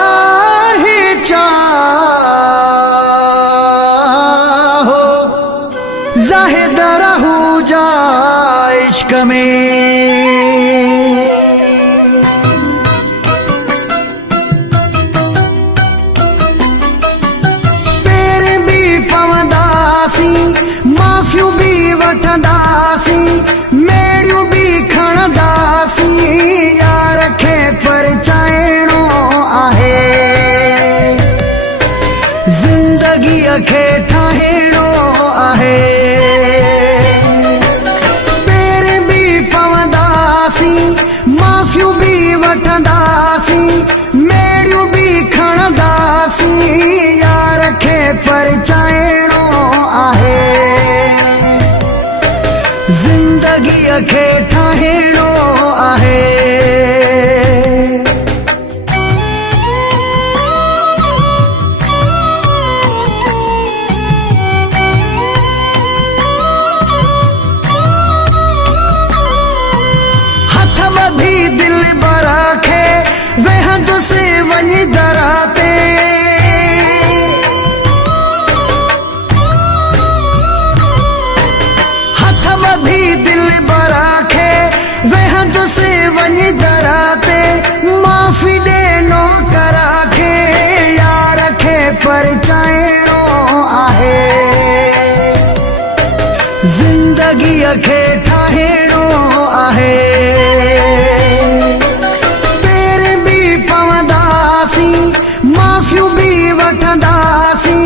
आहे चाहो ज़ाहिद रहू जा इश्क में। माफ़ियूं भी वठंदासी मेड़ियूं भी खणंदासी यार खे परचाइणो आहे ज़िंदगीअ खे ठाहिणो आहे। पेर भी पवंदासी माफ़ियूं भी वठंदासी मेड़ियूं भी खणंदासी यार खे परचाइणो आहे ज़िंदगीअ खे ठाहिणो आहे। हथ ॿधी दिल बर खे वेहंदुसि वञी दर ते दिल बरा खे वेहंदुसि वञी दर ते माफ़ी ॾे नौकर खे यार खे परचाइणो आहे ज़िंदगीअ खे ठाहिणो आहे। पेर भी पवंदासी माफ़ियूं भी वठंदासी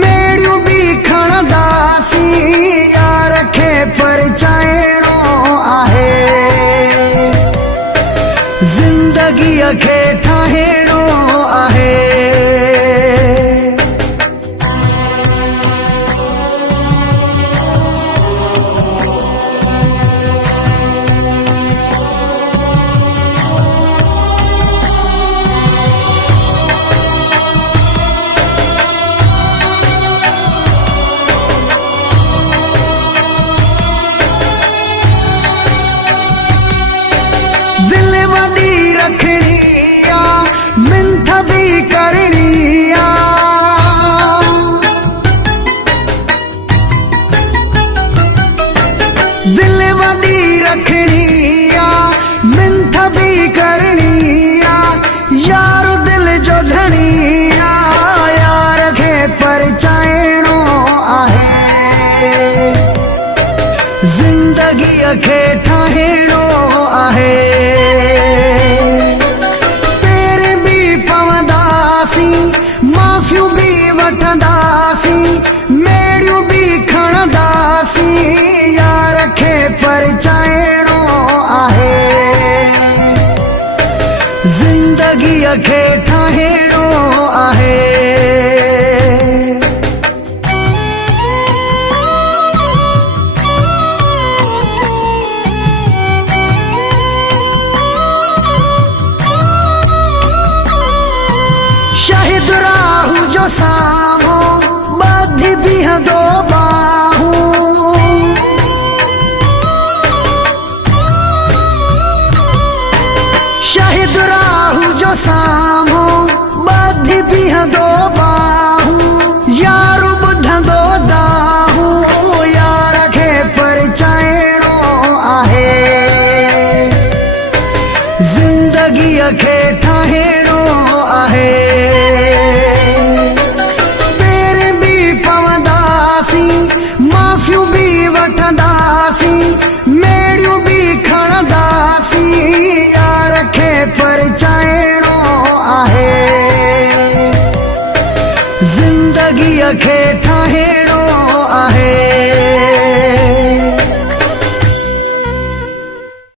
मेड़ियूं भी खणंदासी यार खे परचाइणो आहे ज़िंदगीअ खे ठाहिणो आहे। दिल वॾी रखणी आ मिंथ भी करणी आ दिल वॾी रखणी आ मिंथ भी करणी आ यार दिल जो धणी आ यार खे परचाइणो आहे ज़िंदगीअ खे ठाहिणो आहे। पेर भी पवंदासी माफ़ियूं भी वठंदासी मेड़ियूं भी खणंदासी यार खे परचाइणो आहे ज़िंदगीअ खे ठाहिणो आहे। शाहिद राहू जो साम्हूं ॿधी बीहंदो बाहूं शाहिद राहू जो साम्हूं ॿधी बीहंदो बाहूं यार ॿुधंदो दाहूं यार खे परचाइणो आहे ज़िंदगीअ खे ठाहिणो आहे।